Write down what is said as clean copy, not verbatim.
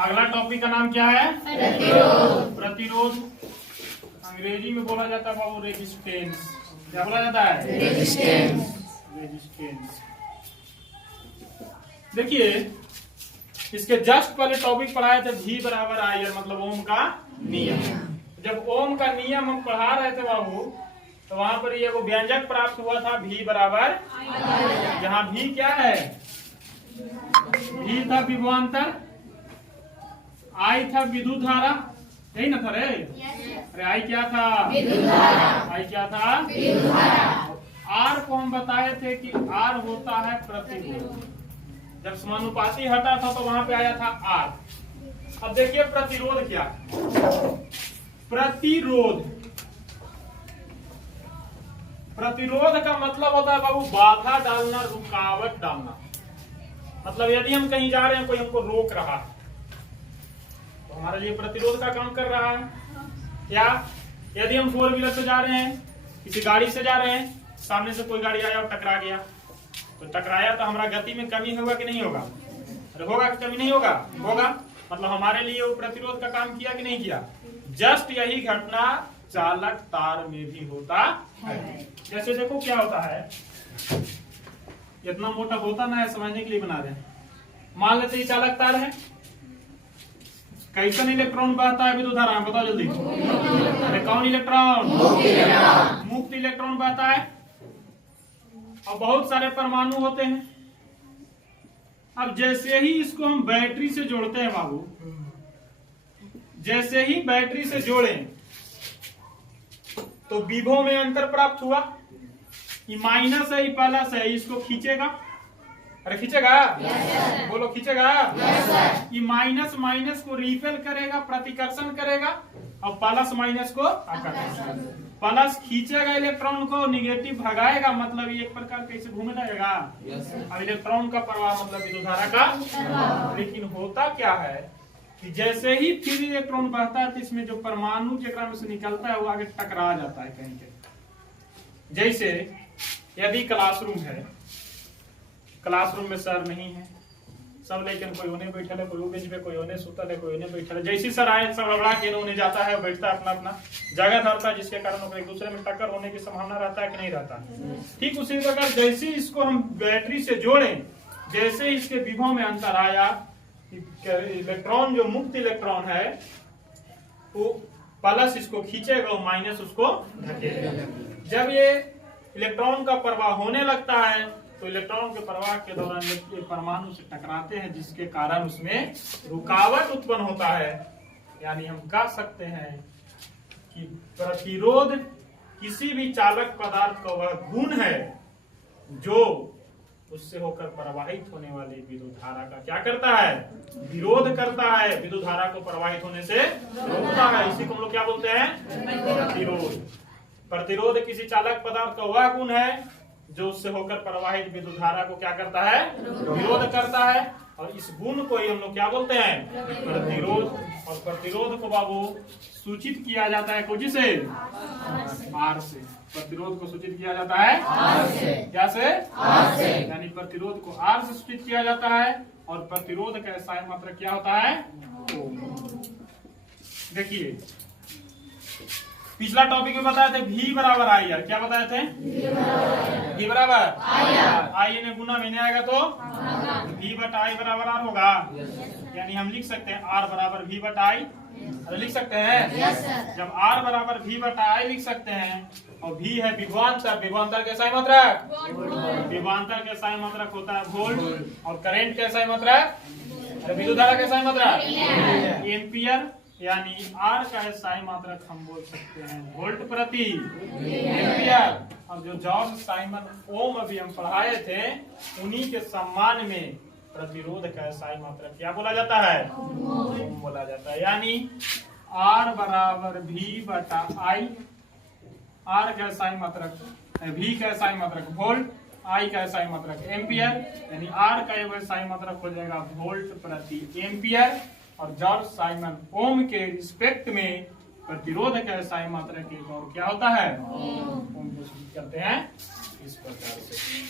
अगला टॉपिक का नाम क्या है? प्रतिरोध। प्रतिरोध अंग्रेजी में बोला जाता है बाबू रेजिस्टेंस। क्या बोला जाता है? रेजिस्टेंस। रेजिस्टेंस। देखिए इसके जस्ट पहले टॉपिक पढ़ाए थे V बराबर आई आर, मतलब ओम का नियम। जब ओम का नियम हम पढ़ा रहे थे बाबू तो वहां पर ये वो व्यंजक प्राप्त हुआ था V बराबर। यहाँ V क्या है? V था विभवांतर, I था विद्युत धारा, यही ना था रे? अरे I क्या था? विद्युत धारा। I क्या था? विद्युत धारा। R को हम बताए थे कि R होता है प्रतिरोध। जब समानुपाती हटा था तो वहां पे आया था R। अब देखिए प्रतिरोध क्या? प्रतिरोध, प्रतिरोध का मतलब होता है बाबू बाधा डालना, रुकावट डालना। मतलब यदि हम कहीं जा रहे हैं, कोई हमको रोक रहा है तो हमारे लिए प्रतिरोध का काम कर रहा है। या यदि हम फोर व्हीलर से जा रहे हैं, किसी गाड़ी से जा रहे हैं, सामने से कोई गाड़ी आया और टकरा गया, तो टकराया तो हमारा गति में कमी होगा कि नहीं होगा? अरे होगा कि कमी नहीं होगा? होगा। मतलब हमारे लिए वो प्रतिरोध का काम किया कि नहीं किया? जस्ट यही घटना चालक तार में भी होता है। जैसे देखो क्या होता है, इतना मोटा होता ना है, समझने के लिए बना रहे हैं। मान लेते ही चालक तार है, कैसन इलेक्ट्रॉन बहता है विद्युत धारा में? बताओ जल्दी। अरे कौन इलेक्ट्रॉन? मुक्त इलेक्ट्रॉन बहता है। और बहुत सारे परमाणु होते हैं। अब जैसे ही इसको हम बैटरी से जोड़ते हैं बाबू, जैसे ही बैटरी से जोड़ें तो विभव में अंतर प्राप्त हुआ। ये माइनस है, ये प्लस है, इसको खींचेगा। अरे खींचेगा? बोलो खींचेगा? ये माइनस माइनस को रिपेल करेगा, प्रतिकर्षण करेगा, और प्लस माइनस को आकर्षण। प्लस खींचेगा इलेक्ट्रॉन को, निगेटिव भगाएगा, मतलब ये एक प्रकार कैसे घूमे जाएगा। अब इलेक्ट्रॉन का प्रवाह मतलब विद्युत धारा का। लेकिन होता क्या है कि जैसे ही फिर इलेक्ट्रॉन बहता है तो इसमें जो परमाणु जेकरा में से निकलता है वो आगे टकरा जाता है कहीं पे। जैसे यदि क्लासरूम है, क्लासरूम में सर नहीं है, सब लेकिन कोई उन्हें बैठल है, कोई बेंच पे, कोई उन्हें सुतल है, कोई उन्हें बैठल है। जैसे सर आए सब लड़ा के उन्हें जाता है, बैठता है, अपना अपना जगह धरता है, जिसके कारण एक दूसरे में टक्कर होने की संभावना रहता है कि नहीं रहता? ठीक उसी प्रकार जैसे इसको हम बैटरी से जोड़ें, जैसे इसके विभव में अंतर आया, इलेक्ट्रॉन जो मुक्त इलेक्ट्रॉन है वो प्लस इसको खींचेगा और माइनस उसको धकेलेगा। जब ये इलेक्ट्रॉन का प्रवाह होने लगता है तो इलेक्ट्रॉन के प्रवाह के दौरान ये परमाणु से टकराते हैं, जिसके कारण उसमें रुकावट उत्पन्न होता है। यानी हम कह सकते हैं कि प्रतिरोध किसी भी चालक पदार्थ का वह गुण है जो उससे होकर प्रवाहित होने वाले विद्युत धारा का क्या करता है? विरोध करता है, विद्युत धारा को प्रवाहित होने से रोकता है। इसी को हम लोग क्या बोलते हैं? प्रतिरोध। प्रतिरोध किसी चालक पदार्थ का वह गुण है जो उससे होकर प्रवाहित विद्युत धारा को क्या करता है? विरोध करता है। और इस गुण को ही हम लोग क्या बोलते हैं? प्रतिरोध। और प्रतिरोध को बाबू सूचित किया जाता है कुछ से? आर से। प्रतिरोध को सूचित किया जाता है आर से। क्या से? आर से। यानी प्रतिरोध को आर से सूचित किया जाता है। और प्रतिरोध का एसआई मात्रक क्या होता है? देखिए पिछला टॉपिक में बताए थे V बराबर आई आर। क्या बताए थे? V बराबर आई ने गुना में नहीं आएगा तो V बटा आई बराबर आर होगा। यानी हम लिख सकते हैं R बराबर V बटा आई। लिख सकते हैं जब R बराबर V बटा आई लिख सकते हैं। और V है विभवांतर। विभवांतर का एसआई मात्रक, विभवांतर का एसआई मात्रक होता है वोल्ट। और करंट का एसआई मात्रक, विद्युत धारा का एसआई मात्रक एम्पियर। यानी R का एसआई मात्रक हम बोल सकते हैं वोल्ट प्रति एम्पियर। और जो जॉर्ज साइमन ओम अभी हम पढ़ाए थे उन्हीं के सम्मान में प्रतिरोध का एसआई मात्रक क्या बोला जाता है? ओम बोला जाता है। यानी R बराबर V बटा आई। R का एसआई मात्रक, V का एसआई मात्रक वोल्ट, I का एसआई मात्रक एम्पियर। यानी R का एसआई मात्रक हो जाएगा वोल्ट प्रति एम्पियर। और जॉर्ज साइमन ओम के रिस्पेक्ट में प्रतिरोध का एसआई मात्रक एक और क्या होता है? ओम को सूचित करते हैं इस प्रकार से।